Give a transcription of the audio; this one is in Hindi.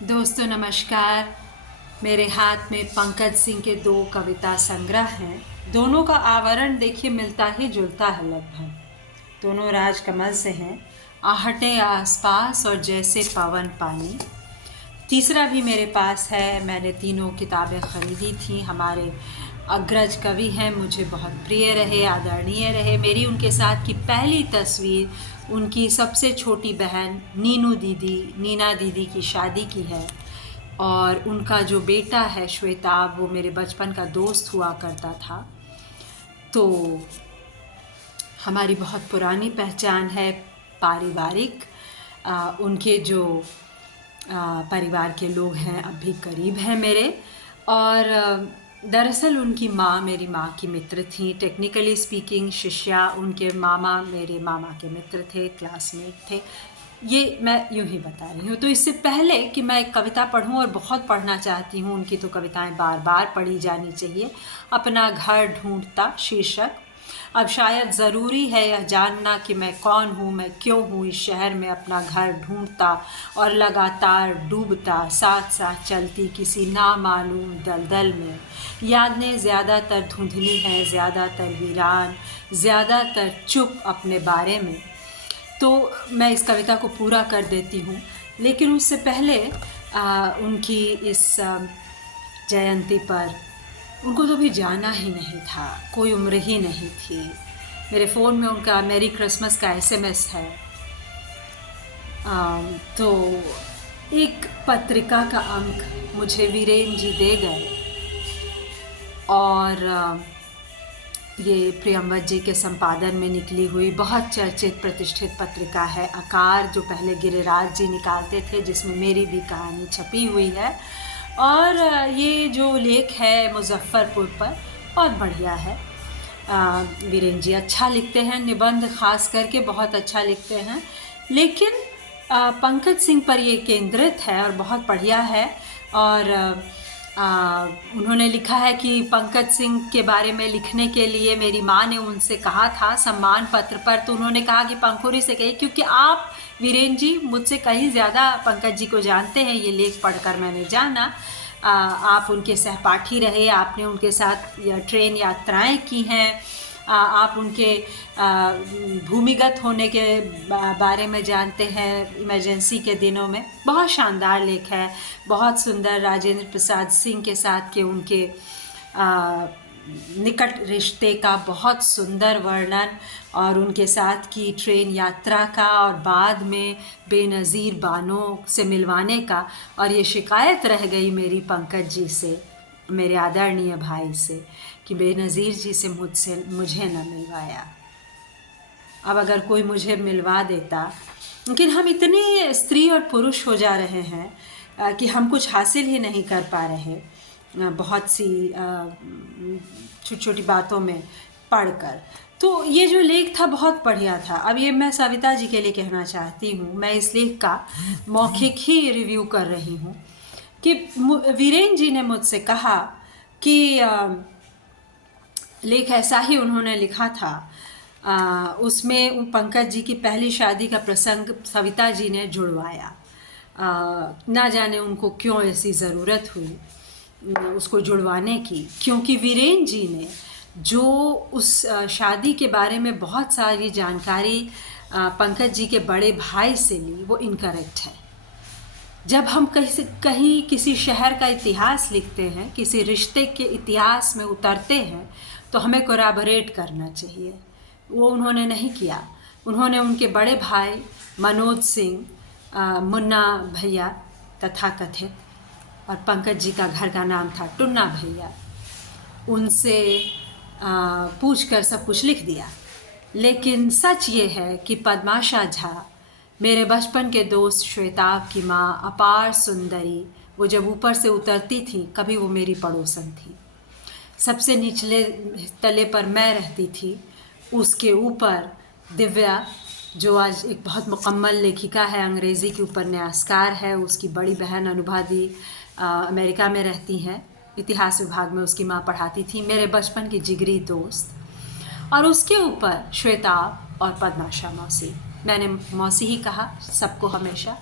दोस्तों नमस्कार। मेरे हाथ में पंकज सिंह के 2 कविता संग्रह हैं। दोनों का आवरण देखिए मिलता ही जुलता है लगभग। दोनों राजकमल से हैं, आहटे आसपास और जैसे पवन पानी। तीसरा भी मेरे पास है। मैंने तीनों किताबें ख़रीदी थी। हमारे अग्रज कवि हैं, मुझे बहुत प्रिय रहे, आदरणीय रहे। मेरी उनके साथ की पहली तस्वीर उनकी सबसे छोटी बहन नीना दीदी की शादी की है। और उनका जो बेटा है श्वेता, वो मेरे बचपन का दोस्त हुआ करता था। तो हमारी बहुत पुरानी पहचान है पारिवारिक। उनके जो परिवार के लोग हैं अब भी करीब हैं मेरे। और दरअसल उनकी माँ मेरी माँ की मित्र थी। टेक्निकली स्पीकिंग शिष्या उनके मामा मेरे मामा के मित्र थे, क्लासमेट थे। ये मैं यूँ ही बता रही हूँ। तो इससे पहले कि मैं एक कविता पढ़ूँ, और बहुत पढ़ना चाहती हूँ, उनकी तो कविताएं बार बार पढ़ी जानी चाहिए। अपना घर ढूंढता शीर्षक। अब शायद ज़रूरी है यह जानना कि मैं कौन हूँ, मैं क्यों हूँ इस शहर में अपना घर ढूंढता और लगातार डूबता, साथ साथ चलती किसी नामालूम दलदल में। यादें ज़्यादातर धुंधली हैं, ज़्यादातर वीरान, ज़्यादातर चुप अपने बारे में। तो मैं इस कविता को पूरा कर देती हूँ, लेकिन उससे पहले उनकी इस जयंती पर उनको तो भी जाना ही नहीं था, कोई उम्र ही नहीं थी। मेरे फ़ोन में उनका मेरी क्रिसमस का एसएमएस है। तो एक पत्रिका का अंक मुझे वीरेन जी दे गए, और ये प्रियंवद जी के संपादन में निकली हुई बहुत चर्चित प्रतिष्ठित पत्रिका है आकार, जो पहले गिरिराज जी निकालते थे, जिसमें मेरी भी कहानी छपी हुई है। और ये जो लेख है मुजफ्फरपुर पर, बहुत बढ़िया है। वीरेन जी अच्छा लिखते हैं, निबंध खास करके बहुत अच्छा लिखते हैं। लेकिन पंकज सिंह पर ये केंद्रित है और बहुत बढ़िया है। और उन्होंने लिखा है कि पंकज सिंह के बारे में लिखने के लिए मेरी माँ ने उनसे कहा था सम्मान पत्र पर, तो उन्होंने कहा कि पंखुरी से कहिए, क्योंकि आप वीरेन जी मुझसे कहीं ज़्यादा पंकज जी को जानते हैं। ये लेख पढ़कर मैंने जाना। आप उनके सहपाठी रहे, आपने उनके साथ ट्रेन यात्राएं की हैं। आप उनके भूमिगत होने के बारे में जानते हैं इमरजेंसी के दिनों में। बहुत शानदार लेख है, बहुत सुंदर। राजेंद्र प्रसाद सिंह के साथ के उनके निकट रिश्ते का बहुत सुंदर वर्णन, और उनके साथ की ट्रेन यात्रा का, और बाद में बेनज़ीर बानों से मिलवाने का। और ये शिकायत रह गई मेरी पंकज जी से, मेरे आदरणीय भाई से, कि बेनज़ीर जी से मुझे न मिलवाया। अब अगर कोई मुझे मिलवा देता। लेकिन हम इतने स्त्री और पुरुष हो जा रहे हैं कि हम कुछ हासिल ही नहीं कर पा रहे, बहुत सी छोटी छोटी बातों में पढ़कर। तो ये जो लेख था बहुत बढ़िया था। अब ये मैं सविता जी के लिए कहना चाहती हूँ। मैं इस लेख का मौखिक ही रिव्यू कर रही हूँ कि वीरेन जी ने मुझसे कहा कि लेख ऐसा ही उन्होंने लिखा था। उसमें पंकज जी की पहली शादी का प्रसंग सविता जी ने जुड़वाया। ना जाने उनको क्यों ऐसी ज़रूरत हुई उसको जुड़वाने की, क्योंकि वीरेन जी ने जो उस शादी के बारे में बहुत सारी जानकारी पंकज जी के बड़े भाई से ली, वो इनकरेक्ट है। जब हम कहीं किसी शहर का इतिहास लिखते हैं, किसी रिश्ते के इतिहास में उतरते हैं, तो हमें कोराबरेट करना चाहिए। वो उन्होंने नहीं किया। उन्होंने उनके बड़े भाई मनोज सिंह, मुन्ना भैया तथाकथित, और पंकज जी का घर का नाम था टुन्ना भैया, उनसे पूछकर सब कुछ लिख दिया। लेकिन सच ये है कि पद्माशा झा, मेरे बचपन के दोस्त श्वेताब की माँ, अपार सुंदरी, वो जब ऊपर से उतरती थी, कभी वो मेरी पड़ोसन थी। सबसे निचले तले पर मैं रहती थी। उसके ऊपर दिव्या, जो आज एक बहुत मुकम्मल लेखिका है, अंग्रेज़ी की उपन्यासकार है। उसकी बड़ी बहन अनुभा दी अमेरिका में रहती हैं, इतिहास विभाग में उसकी माँ पढ़ाती थी, मेरे बचपन की जिगरी दोस्त। और उसके ऊपर श्वेता और पद्माशा मौसी। मैंने मौसी ही कहा सबको हमेशा।